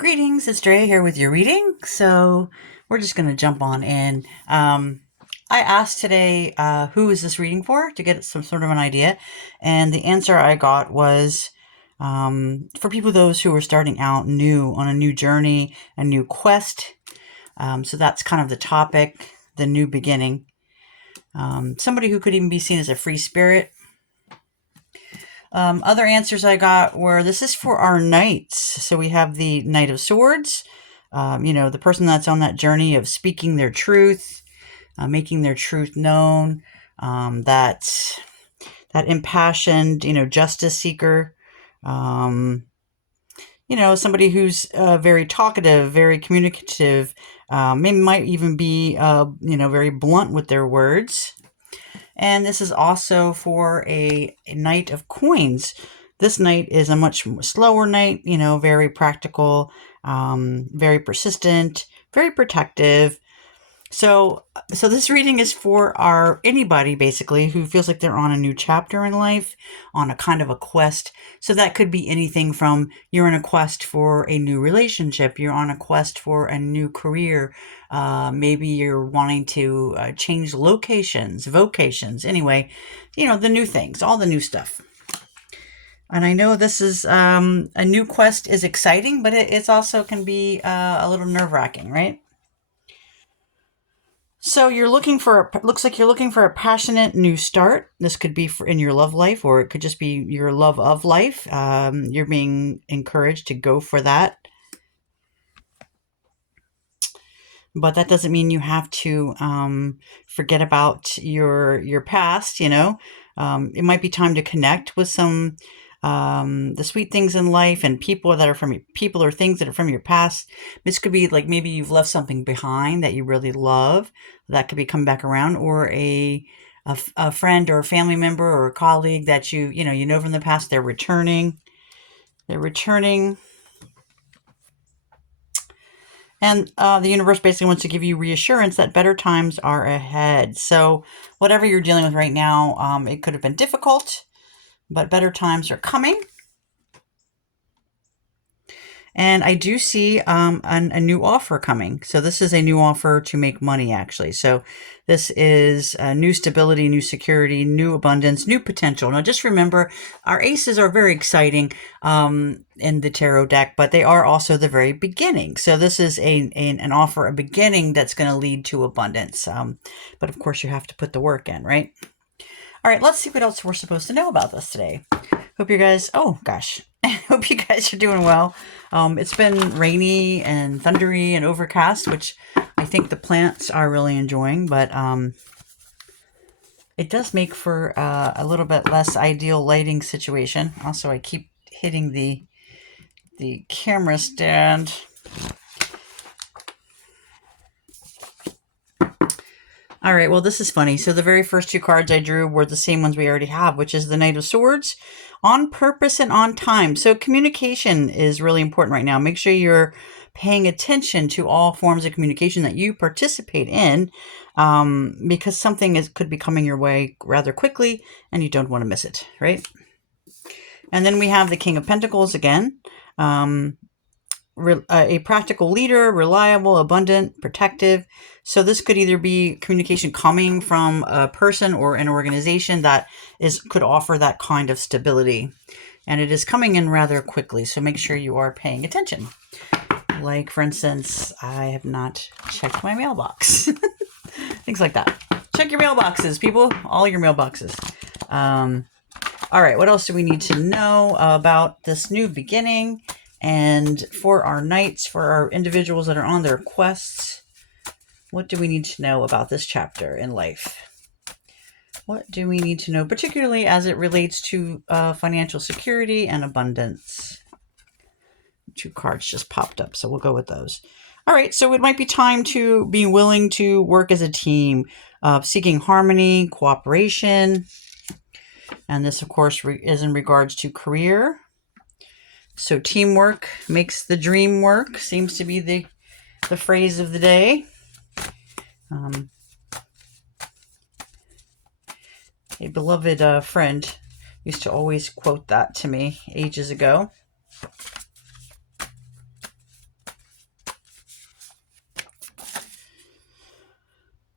Greetings, it's Dre here with your reading. So we're just going to jump on in. I asked today, who is this reading for, to get some sort of an idea. And the answer I got was for people, those who are starting out new on a new journey, a new quest. So that's kind of the topic, the new beginning. Somebody who could even be seen as a free spirit. Other answers I got were, this is for our knights. So we have the Knight of Swords, the person that's on that journey of speaking their truth, making their truth known, that impassioned, justice seeker, somebody who's very talkative, very communicative, maybe might even be, very blunt with their words. And this is also for a Knight of Coins. This knight is a much slower knight, very practical, very persistent, very protective. So this reading is for anybody basically who feels like they're on a new chapter in life, on a kind of a quest. So that could be anything from you're on a quest for a new relationship, you're on a quest for a new career, maybe you're wanting to change locations, vocations, anyway, the new things, all the new stuff. And I know this is a new quest is exciting, but it's also can be a little nerve-wracking, right? So looks like you're looking for a passionate new start. This could be in your love life, or it could just be your love of life. You're being encouraged to go for that. But that doesn't mean you have to forget about your past, It might be time to connect with some the sweet things in life and people or things that are from your past. This could be like maybe you've left something behind that you really love. That could be coming back around, or a friend or a family member or a colleague that you know from the past. They're returning. And the universe basically wants to give you reassurance that better times are ahead. So whatever you're dealing with right now, it could have been difficult, but better times are coming. And I do see a new offer coming. So this is a new offer to make money, actually. So this is new stability, new security, new abundance, new potential. Now, just remember, our aces are very exciting in the tarot deck, but they are also the very beginning. So this is an offer, a beginning that's going to lead to abundance. But of course, you have to put the work in, right? All right, let's see what else we're supposed to know about this today. Hope you guys, hope you guys are doing well. It's been rainy and thundery and overcast, which I think the plants are really enjoying, but it does make for a little bit less ideal lighting situation. Also, I keep hitting the camera stand. All right, well, this is funny. So the very first two cards I drew were the same ones we already have, which is the Knight of Swords, on purpose and on time. So communication is really important right now. Make sure you're paying attention to all forms of communication that you participate in, because something could be coming your way rather quickly, and you don't want to miss it, right? And then we have the King of Pentacles again. A practical leader, reliable, abundant, protective. So this could either be communication coming from a person or an organization that could offer that kind of stability. And it is coming in rather quickly, so make sure you are paying attention. Like, for instance, I have not checked my mailbox. Things like that. Check your mailboxes, people. All your mailboxes. All right, what else do we need to know about this new beginning? And for our knights, for our individuals that are on their quests, what do we need to know about this chapter in life? What do we need to know, particularly as it relates to financial security and abundance? Two cards just popped up, so we'll go with those. All right, so it might be time to be willing to work as a team, seeking harmony, cooperation. And this, of course, is in regards to career. So teamwork makes the dream work, seems to be the phrase of the day. A beloved friend used to always quote that to me ages ago.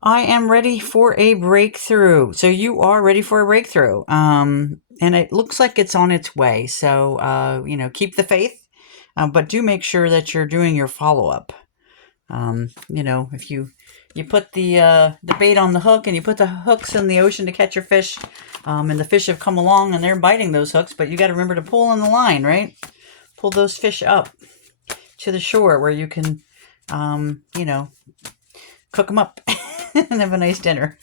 I am ready for a breakthrough. So you are ready for a breakthrough. And it looks like it's on its way. So, keep the faith, but do make sure that you're doing your follow-up. If you put the bait on the hook and you put the hooks in the ocean to catch your fish, and the fish have come along and they're biting those hooks, but you got to remember to pull on the line, right? Pull those fish up to the shore where you can, cook them up and have a nice dinner.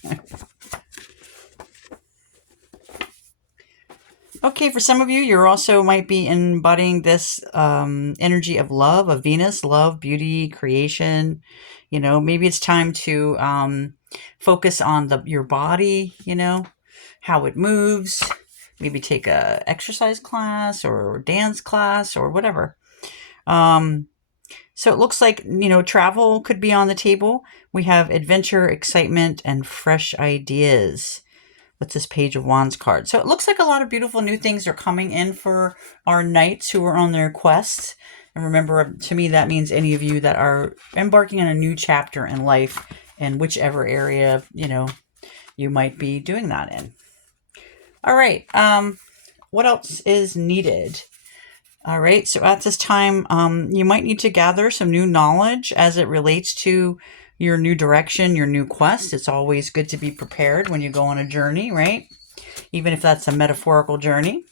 Okay, for some of you, you're also might be embodying this energy of love, of Venus, love, beauty, creation. Maybe it's time to focus on your body, how it moves. Maybe take a exercise class or dance class or whatever. So it looks like, travel could be on the table. We have adventure, excitement, and fresh ideas. What's this Page of Wands card? So it looks like a lot of beautiful new things are coming in for our knights who are on their quests. And remember, to me, that means any of you that are embarking on a new chapter in life in whichever area, you might be doing that in. All right. What else is needed? All right. So at this time, you might need to gather some new knowledge as it relates to your new direction, your new quest. It's always good to be prepared when you go on a journey, right? Even if that's a metaphorical journey.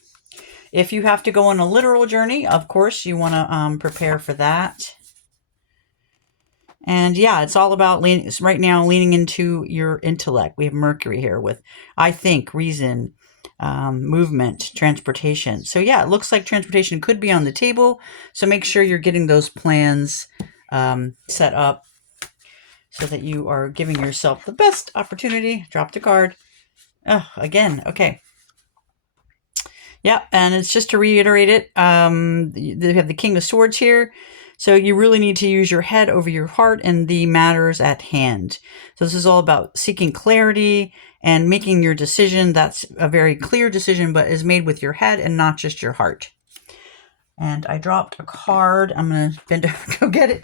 If you have to go on a literal journey, of course, you want to prepare for that. And yeah, it's all about right now leaning into your intellect. We have Mercury here with I think, reason, movement, transportation. So yeah, it looks like transportation could be on the table. So make sure you're getting those plans set up so that you are giving yourself the best opportunity. Drop the card. Oh, again. Okay. Yeah, and it's just to reiterate it. They have the King of Swords here. So you really need to use your head over your heart and the matters at hand. So this is all about seeking clarity and making your decision that's a very clear decision, but is made with your head and not just your heart. And I dropped a card. I'm going to bend over, go get it.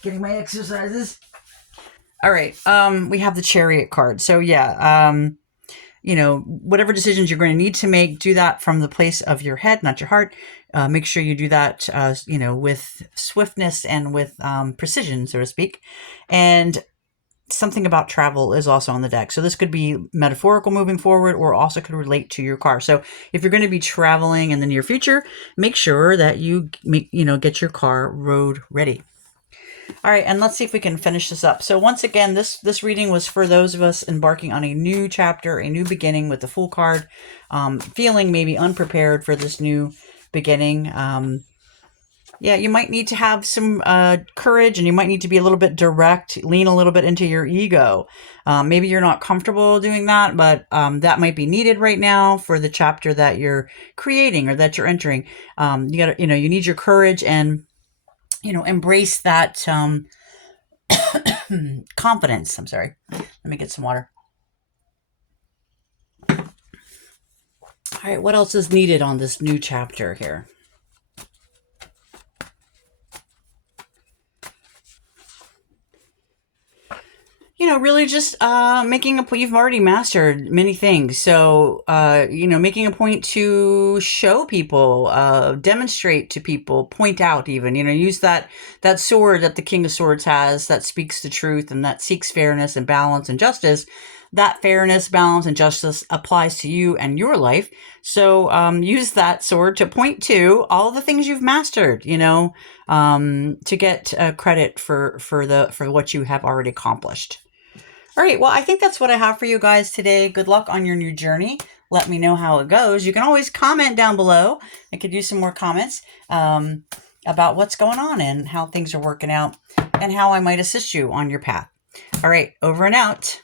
Getting my exercises. All right. We have the Chariot card. So yeah, whatever decisions you're going to need to make, do that from the place of your head, not your heart. Make sure you do that, with swiftness and with precision, so to speak. And something about travel is also on the deck. So this could be metaphorical moving forward, or also could relate to your car. So if you're going to be traveling in the near future, make sure that you get your car road ready. All right, and let's see if we can finish this up. So once again, this reading was for those of us embarking on a new chapter, a new beginning with the Fool card, feeling maybe unprepared for this new beginning. Yeah, you might need to have some courage, and you might need to be a little bit direct, lean a little bit into your ego. Maybe you're not comfortable doing that, but that might be needed right now for the chapter that you're creating or that you're entering. You need your courage and embrace that confidence. I'm sorry. Let me get some water. All right, what else is needed on this new chapter here? Really just making a point. You've already mastered many things. So, making a point to show people, demonstrate to people, point out even, use that sword that the King of Swords has that speaks the truth and that seeks fairness and balance and justice. That fairness, balance, and justice applies to you and your life. So use that sword to point to all the things you've mastered, to get credit for what you have already accomplished. All right, well, I think that's what I have for you guys today. Good luck on your new journey. Let me know how it goes. You can always comment down below. I could use some more comments about what's going on and how things are working out and how I might assist you on your path. All right, over and out.